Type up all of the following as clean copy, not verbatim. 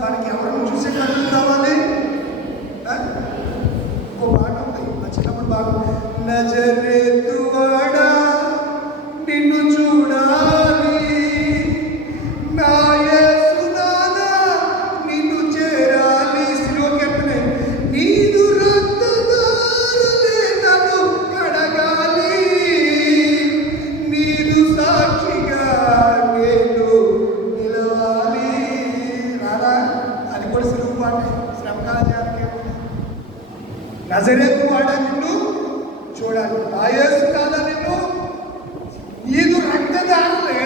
మనకి ఎవరిని చూసే కళ్ళు కావాలి. ఇంకో పాట ఉంది మా చిన్నప్పుడు బాగా, నజరేతువాడా నిన్ను చూడాలి, నా యేసునాథా నిన్ను చేరాలి. సిలువకెత్తనే నీదు రక్తధారలే నన్ను కడగాలి, నీదు సాక్షిగా నేను నిలవాలి. రాదా అది కూడా సిలువ పాట, శ్రమకాల జానకి. నజరేతువాడా నిన్ను చూడాలి, నా యేసునాథా నిన్ను, నీదు రక్తధారలే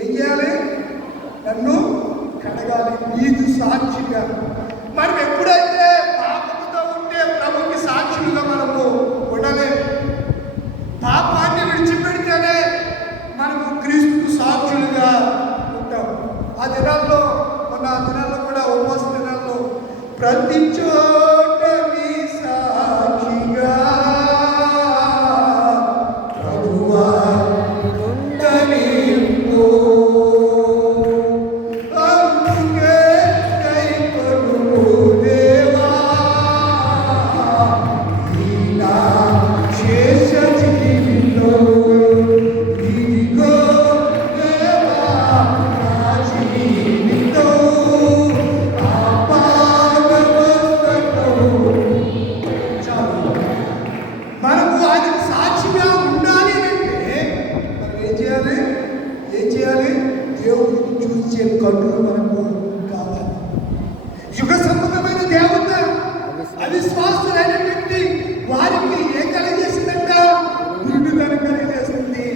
ఏం చేయాలి, నన్ను కడగాలి, నీదు సాక్షిగా. మనం ఎప్పుడైతే పాపముతో ఉంటే ప్రభుకి సాక్షులుగా మనము ఉండలేము. పాపాన్ని విడిచిపెడితేనే మనము క్రీస్తు సాక్షులుగా ఉంటాం. ఆ దినాల్లో కూడా ఉపవాస దినాల్లో ప్రతి చోట నీ సాక్షిగా ప్రభువా ఉండనివ్వు, అందుకే కైకొనుము దేవా ఈ నా శేష జీవితం. ఇదిగో దేవా నా జీవితం, మనకు ఆయనకు సాక్షిగా ఉండాలి అంటే మనం ఏం చేయాలి? దేవుడిని చూసే కళ్ళు మనకు కావాలి. యుగ సంబంధమైన దేవత అవిశ్వాసులైనటువంటి వారికి ఏం కలిగజేసిందంట? గురుడుదనం కలిగజేసింది.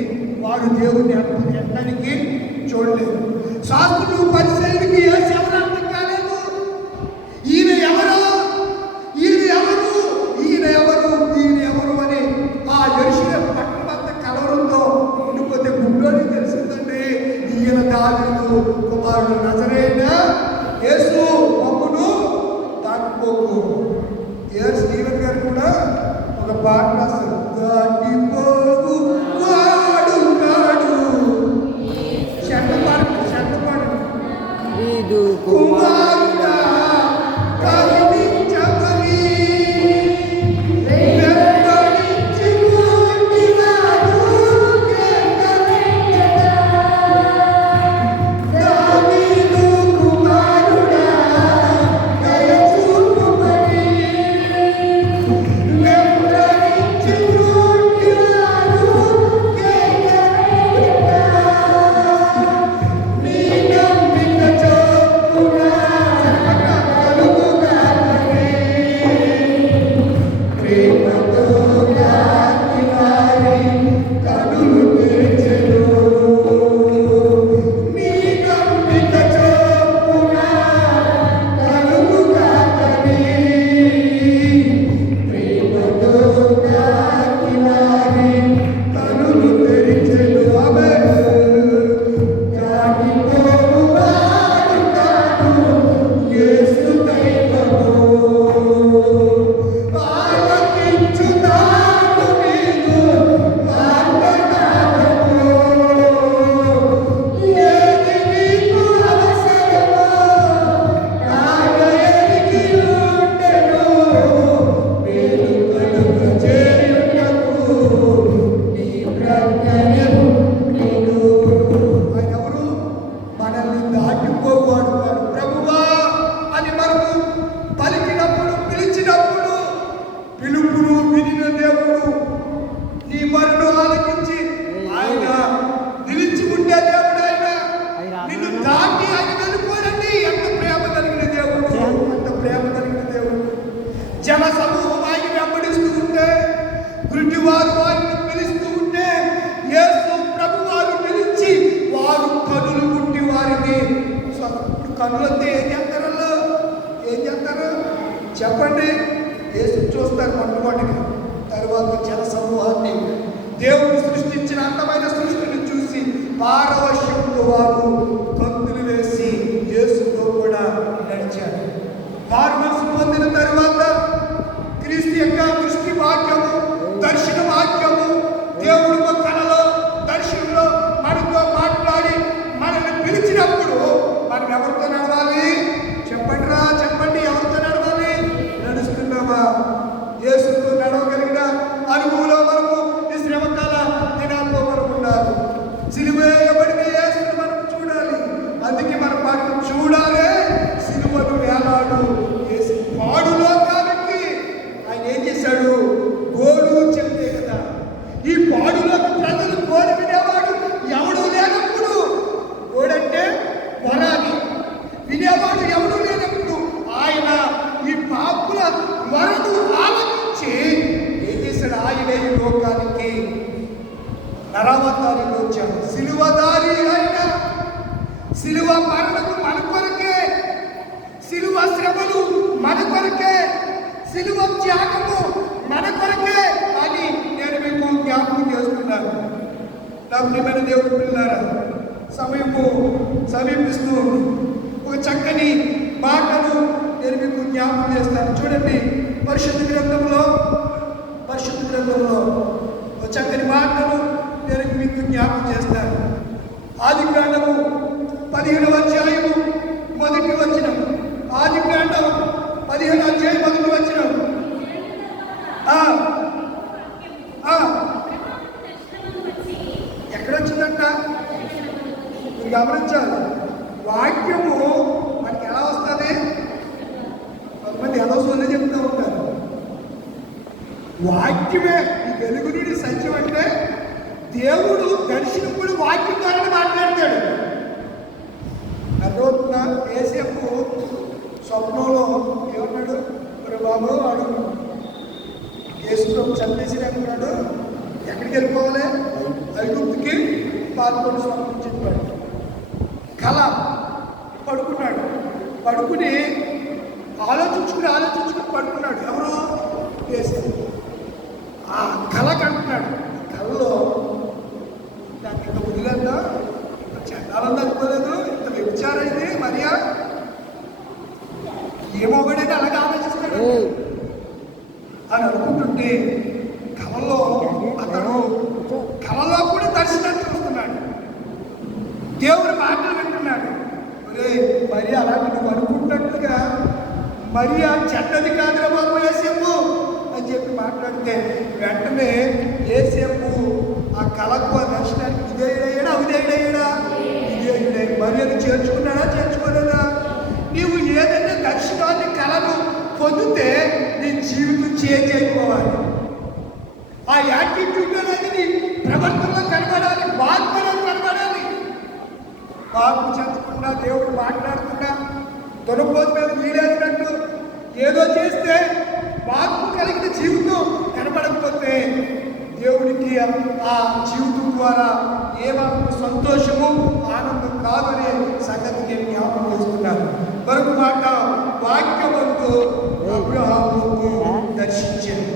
వారు దేవుడిని ఎన్నడానికి చూడలేదు. శాస్త్రులు పరిసయ్యులకి ఏ సేవలు అర్థం కాలేదు. ఈయన ఎవరు అని ఆ యెరూషలేము పట్టణమంతా కలవరంతో ఉండిపోతే గుడ్లోని తెలిసిందండి, ఈయన దావీదు కుమారుడు నజరేయుడైన యేసు, మమ్మును దాటిపోకు. స్టీవెన్ గారు కూడా ఒక పాట రాస్తారు, దాటిపోకు వాడు కాడు చెడ్డపాడు కుమారుడా కరుణించమని వెంబడించి కొట్టినాడు కేకలెత్తెదా. దావీదు కుమారుడా దయ చూపుమని వెంబడించి కొట్టినాడు కేకలెత్తెదా. నీ నమ్మిక చొప్పున కలుగుగాకని, ప్రేమతో దాని వారి కనులు తెరిచెను. నీ నమ్మిక చొప్పున కలుగుగాకని, ప్రేమతో దాని వారి కనులు తెరిచెను. ఆమేన్. దాటిపోవువాడు కాడు యేసు దైవము, ఆలకించుతాడు నీకు వాగ్దానము. ఏది నీకు అవసరమో ఆయన ఎరిగి ఉండెను, మేలు కలుగజేయుటకు నీ ప్రజ్ఞయు నీకు. ఆయన ఎవరు? మనల్ని దాటిపోవాడు వాడు. ప్రభువా అని మనము పలికినప్పుడు, పిలిచినప్పుడు పిలుపును వినిన దేవుడు, నీ మరణం ఆలకించి ఆయన నిలిచి ఉండే దేవుడు. ఆయన నిన్ను దాటి ఆయన వెళ్ళిపోరండి. ఎంత ప్రేమ కలిగిన దేవుడు, ఎంత ప్రేమ కలిగిన దేవుడు. జన సమూహం ఆయన వెంబడిస్తూ ఉంటే, గుడ్డివారు వారిని పిలుస్తూ ఉంటే, యేసు ప్రభువారు నిలిచి వారు కనులు గుట్టి వారిని. ఇప్పుడు కనులంటే ఏం చేస్తారు చెప్పండి? యేసు చూస్తారు మొట్టమొదటిగా, తర్వాత జన సమూహాన్ని. దేవుడు సృష్టించిన అందమైన సృష్టిని చూసి పారవశ్యంతో వారు కంతులు వేసి యేసుతో కూడా నడిచారు. మారుమనసు పొందిన తర్వాత క్రీస్తు యొక్క దృష్టి వాక్యము, దర్శన వాక్యము, దేవుడు కళలో దర్శనంలో మనతో మాట్లాడి మనల్ని పిలిచినప్పుడు సిలువ మరణము మన కొరకే, సిలువ శ్రమలు మన కొరకే, సిలువ త్యాగము మన కొరకే అని నేను మీకు జ్ఞాపకం చేస్తున్నాను. నా ప్రియమైన దేవుడు పిల్లారా, సమయము సమీపిస్తూ ఒక చక్కని మాటను నేను మీకు జ్ఞాపకం చేస్తాను. చూడండి, పరిశుద్ధ గ్రంథంలో ఒక చక్కని మాటను నేను మీకు జ్ఞాపకం చేస్తాను. ఆదికాండము 15వ అధ్యాయము 1వ వచనం. ఆదికాండం 15వ అధ్యాయం 1వ వచనం. ఎక్కడొచ్చిందంట? మీరు గమనించాలి. వాక్యము మనకి ఎలా వస్తుంది? కొంతమంది ఎలా సొల్లు చెప్తూ ఉంటారు. వాక్యమే ఈ వెలుగు నుండి సత్యం అంటే దేవుడు దర్శనప్పుడు వాక్యం ద్వారా మాట్లాడతాడు. అర్థమవుతుందా? ఏసేపు స్వప్నంలో ఏమన్నాడు? మరి బాబు వాడు యేసులో చంపేసి అనుకున్నాడు, ఎక్కడికి వెళ్ళిపోవాలి? ఐగుప్తుకి పాల్గొని స్వప్నం చెప్పాడు. కళ పడుకున్నాడు. పడుకుని ఆలోచించుకుని పడుకున్నాడు. ఎవరు? యేసేపు. ఆ కళ కంటున్నాడు. కళలో నాకు ఇంత వదిలేదా, ఇంత చెండాలని అనుకోలేదు, ఇంత వ్యభిచారైంది మరియా, ఏమోగడని అలాగే ఆలోచిస్తాడు అని అనుకుంటుంటే కళలో అతను కళలో కూడా దర్శనాన్ని చూస్తున్నాడు. దేవుడి మాటలు వింటున్నాడు. మరి అలాంటి నువ్వు అనుకుంటున్నట్టుగా మరియా చెడ్డది కాదురా బాబు యేసేపు అని చెప్పి మాట్లాడితే వెంటనే యేసేపు ఆ కళకు ఆ దర్శనానికి విధేయుడయ్యాడా? మరియను చేర్చుకోలేదా? నీవు ఏదైనా దర్శనాన్ని కళను పొందితే నీ జీవితం చేంజ్ అయిపోవాలి. ఆ యాటిట్యూడ్ అనేది నీ ప్రవర్తనలో కనబడాలి, మార్పులో కనబడాలి. మార్పు చెందకుండా దేవుడు మాట్లాడకుండా దొరకపోతు మీద వీడేసినట్టు ఏదో చేస్తే మార్పు కలిగిన జీవితం కనబడకపోతే దేవుడికి ఆ జీవితం ద్వారా ఏమాత్రం సంతోషము ఆనందం కాదనే సంగతి నేను జ్ఞాపకం చేస్తున్నాను. మరొక మాట, వాక్యవంతు అబ్రహామును దర్శించాను.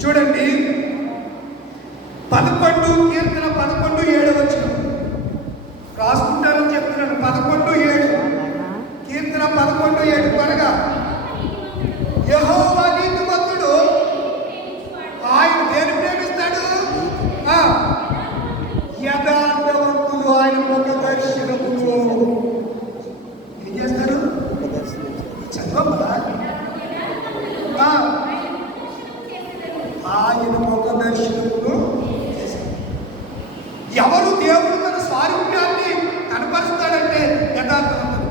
చూడండి, 11 11:7 రాసుకుంటారని చెప్తున్నాను. 11:7 కీర్తన 11:7 త్వరగా. యెహోవా నీతిమంతుడు, ఆయన దేని ప్రేమిస్తాడు? యథార్థవంతుడు ఆయన ఒక దర్శనము ఏం చేస్తారు? చదవమ్మా. ఆయన ఒక దర్శనమును చేశారు. ఎవరు దేవుడు తన స్వారూప్యాన్ని కనపరుస్తాడంటే యథార్థవంతుడు.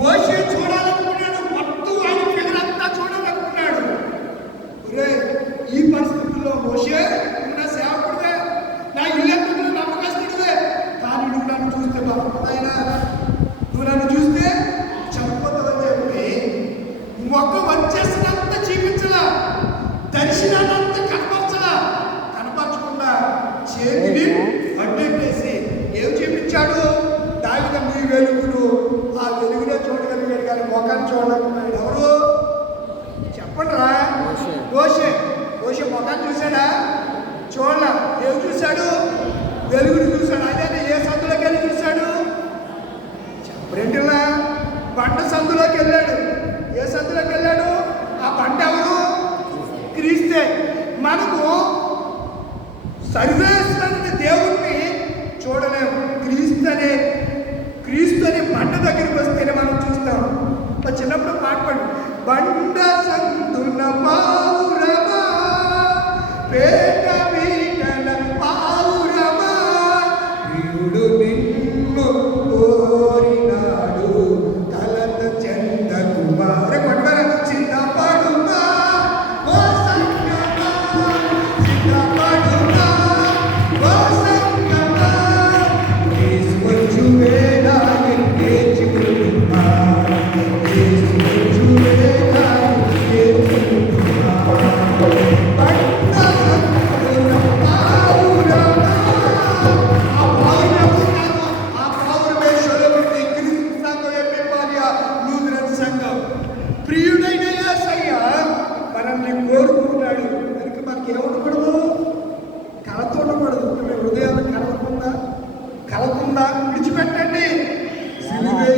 మోషే చూడాలనుకున్నాడు, మొత్తం ఆయన ఫిగర్ అంతా చూడాలనుకున్నాడు. ఈ పరిస్థితుల్లో మోషే నా సేవకుడివే, నా ఇల్లు నమ్మకస్తుడివే, కానీ నువ్వు నన్ను చూస్తే బాగుంటాయినా, నువ్వు నన్ను చూస్తే చనిపోతావని చెప్పి మొక్క వచ్చేసినంత చూపించలా, దర్శనాన్నంత కనపరచకుండా చేతిని అడ్డెట్టేసి ఏం చూపించాడు? దావిద మీ వెలుగును, ఆ వెలుగునే చూడగలిగాడు కానీ మొఖాన్ని చూడలేకున్నాడు. ఎవరు చెప్పండి రా? మోషే మొఖాన్ని చూశాడా? చూడలే. ఏం చూశాడు? వెలుగుని చూశాడు. అదే ఏ సందులోకి వెళ్ళి చూశాడు? చెప్పరేంటిలా? బండ సందులోకి వెళ్ళాడు. ఏ సందులోకి వెళ్ళాడు? ఆ బండ ఎవరు? క్రీస్తే. మనకు సర్వేశ్వరుని దేవుణ్ణి చూడలేము. క్రీస్తు అనే బండ దగ్గరికి వస్తేనే మనం చూస్తాం. చిన్నప్పుడు పాటపడు, బండ సందున పావురమా పేట వీటన పావురమా వీడు నిన్ను కోరినాడు తలత చెంద కుమార కొట్టవర చింతపడుమా ఓ సంగమా, చింతపడుమా ఓ సంగమా, తీసుకొచ్చు వేళ ఎంగేజు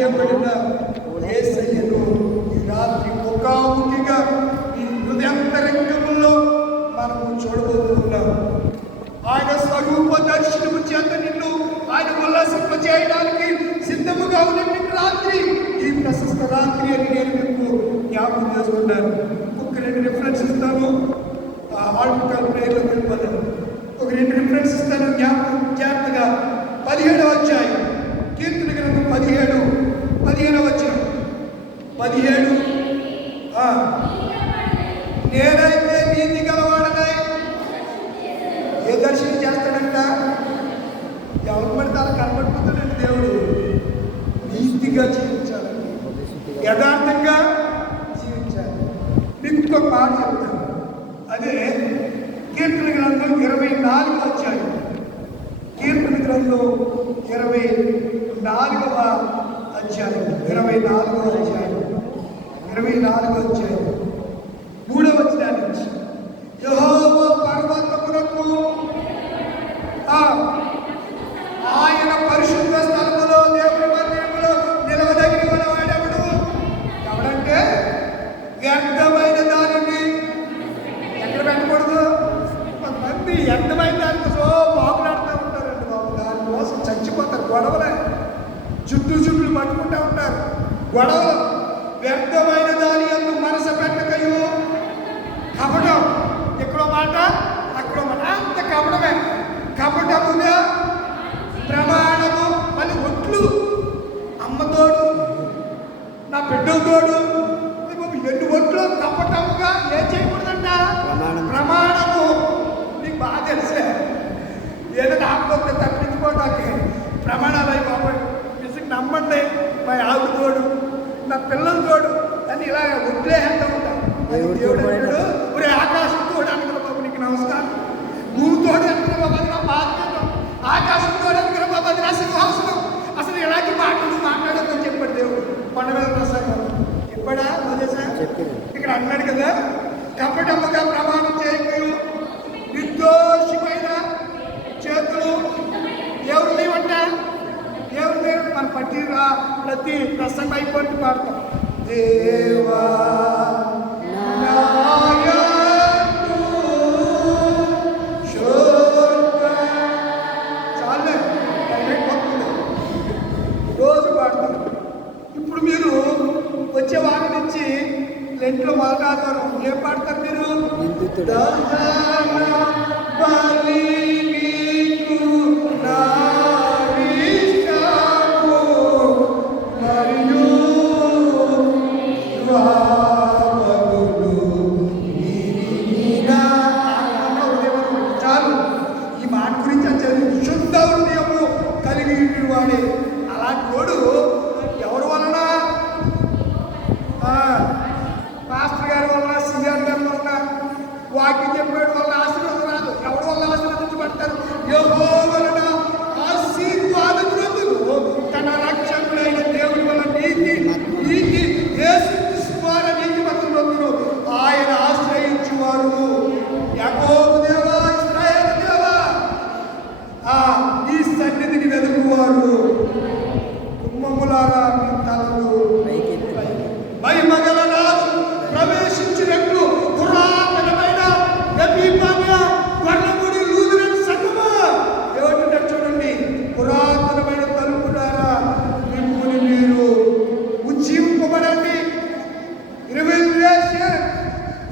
చేయబడిన యేసయ్యను ఈ రాత్రి ముఖాముఖిగా ఈ హృదయాంతరంగంలో మనము చూడబోతున్నాం. ఆయన స్వరూప దర్శనము చేత నిన్ను ఆయన ఉల్లాసింపజేయడానికి సిద్ధముగా ఉన్నటువంటి రాత్రి, ఈ ప్రశస్త రాత్రి అని నేను మీకు జ్ఞాపకం చేసుకున్నాను. ఒక 2 రిఫరెన్స్ ఇస్తాను, ఆల్టికల్ ప్రేయర్లో వెళ్ళిపోతాను. ఒక 2 రిఫరెన్స్ ఇస్తాను జాగ్రత్తగా. 17వ అధ్యాయం కీర్తన గ్రంథం 15వ వచనం 17. నేనైతే నీతి గలవాడనై ఏ దర్శనం చేస్తాడంట? ఎవరు పడితే అలా కనబడిపోతాడండి దేవుడు. నీతిగా జీవించాలని, యథార్థంగా జీవించాలి. మీకు ఇంకొక మాట చెప్తాను, అదే కీర్తన గ్రంథం 24వ అధ్యాయం. కీర్తన గ్రంథం 24వ అధ్యాయం 3వ వచనాన్ని నుంచి, యెహోవా పర్వతమునకు ఆయన పరిశుద్ధ స్థలములో దేవుని మందిరములో నిలవదగిన వాడెవడు? ఎవడంటే వ్యర్థమైన దానిని ఎక్కడ పెట్టకూడదు. కొంతమంది వ్యర్థమైన దానికి బాగులాడుతూ ఉంటారండి బాబు. దానికోసం చచ్చిపోతారు. గొడవలే చుట్టూ పట్టుకుంటూ ఉంటారు. గొడవలు. వ్యర్థమైన దాని యందు మనసు పెట్టకయు. కపటం, ఎక్కడో మాట అక్కడో మాట, అంత కపటమే. కపటముగా ప్రమాణము. మళ్ళీ ఒట్లు, అమ్మతోడు, నా బిడ్డతోడు, ఎన్ని ఒట్లు కపటముగా ఏం చేయకూడదంట? ప్రమాణము. నీకు బాగా తెలిసే, ఏదైనా ఆత్మహత్య తప్పించుకోవడానికి ప్రమాణాలు అయి బాబోయ్ పిసికి నమ్మండి, మా ఆవిడ తోడు, నా పిల్లల తోడు అని ఇలా వదిలేస్తూ ఉంటాను. దేవుడు అంటాడు, ఒరే ఆకాశం తోడు అనుకున్న బాబు నీకు నమస్కారం, నువ్వు తోడు అనుకున్న బాబు అది నా బాధ్యత, ఆకాశం తోడు అనుకున్న బాబు అది నా సింహాసనం. అసలు ఇలాంటి మాటలు మాట్లాడొద్దని చెప్పాడు దేవుడు. కొండవేల ప్రసంగం చెప్పాడా? ఇక్కడ అన్నాడు కదా, కపటముగా ప్రమాణం చేయకూడదు, నిర్దోషమైన చేతులు. ఎవరు లేవంట? ఎవరు లేరు? మన ప్రతి ప్రసంగం అయిపోయి పాడతాం, దేవా చాలే రోజు పాడతాం. ఇప్పుడు మీరు వచ్చే వారం నుంచి లెంట్లో మొదలాడతారు. ఏం పాడతారు మీరు? చాలు. ఈ మాట గురించి శుద్ధ హృదయము కలిగి వాడే అలాంటి వాడు ఎవరి వలన? మాస్టర్ గారి వలన, సిఆర్ గారి వలన, వాక్యం చెప్పేడు వల్ల ఆశీర్వాదం రాదు. ఎవరి వల్ల ఆశీర్వదించబడతారు? యెహోవా వలన ఆశీర్వాదములు. తన రక్షకుడైన దేవుని వల్ల నీతి యేసుక్రీస్తు ద్వారా నీతిమంతులు ఆయన ఆశ్రయించువారు. యాకోబు దేవా, ఇశ్రాయేలు దేవా, ఈ సన్నిధిని వెతుకువారు. కుమ్మములారా మీ తలలు మహిమగల రాజు ప్రవేశించినట్లు పురాతనమైన గొర్రెముడి లూథరన్ సంఘమా ఏమంటారు చూడండి. పురాతనమైన తలుపులారా మిమ్ముని మీరు ఉజ్జీవింపబడండి.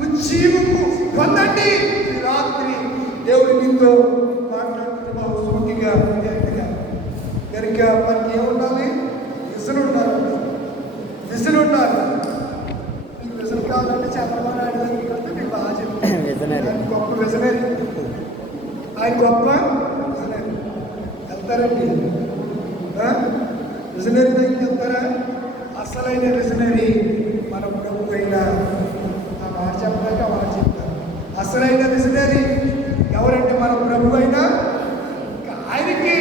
ఉజ్జీవింపు పొందండి. ఈ రాత్రి దేవుడి మీతో మాట్లాడుతున్నాం. సూటిగా కనుక మనకి ఏముండాలి? విజన్ ఉండాలి. విజన్ ఉండాలి. మీకు విజన్ కావాలంటే చంద్రబాబు నాయుడు దగ్గరికి వెళ్తే మీకు బాగా చెప్తాను. గొప్ప విజనరీ. ఆయన గొప్ప విజనరీ. వెళ్తారండి విజనరీ దగ్గరికి వెళ్తారా? అసలైన విజనరీ మన ప్రభు అయిన, ఆ మాట చెప్పడానికి ఆ మాట చెప్తారు. అసలైన విజనరీ ఎవరంటే మన ప్రభు అయినా. ఆయనకి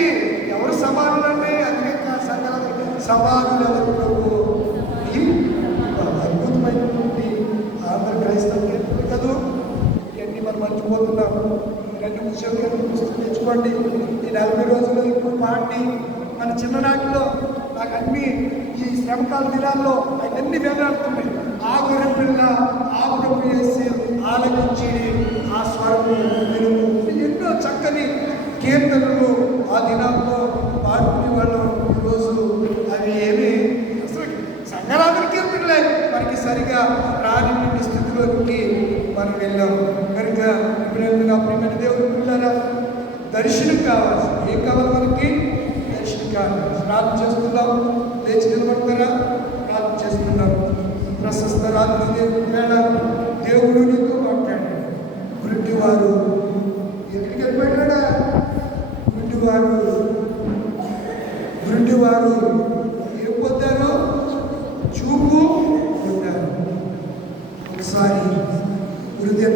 ఎవరు సమానులంటే అందుకే సమానులు ప్రభు. అద్భుతమైనటువంటి ఆంధ్ర క్రైస్తవులు కదా. ఇవన్నీ మనం మర్చిపోతున్నాము. 2 నిమిషాలు పుస్తకం తెచ్చుకోండి. ఈ 40 రోజులు ఇప్పుడు పాడి మన చిన్ననాటిలో నాకు అన్నీ ఈ శ్రమకాల దినాల్లో అవన్నీ వేలాడుతున్నాయి. ఆ గొర్రె పిల్ల ఆ ప్రభు చేసి ఆలకించి ఆ స్వరము వినుము. ఎన్నో చక్కని కీర్తనలు ఆ దినాల్లో పాడుకునే వాళ్ళు. ఈరోజు అవి ఏమి అసలు సంగరాధన కీర్తనలే మనకి సరిగా రాని స్థితిలోకి మనం వెళ్ళాం కనుక ఇప్పుడు ప్రియమైన దేవుడు పిల్లరా దర్శనం కావాలి. ఏం కావాలి మనకి? దర్శనం కావాలి. ప్రార్థన చేస్తున్నాం, లేచి నిలబడతారా? ప్రార్థన చేస్తున్నాం. ప్రశస్త రాత్రి వేళ దేవుడు నీతో మాట్లాడాడు. గురుడివారు ఎక్కడికి వెళ్ళిపోయాడా? గురుడివారు ఏం పొందారో చూపు పొందారు. ఒకసారి హృదయ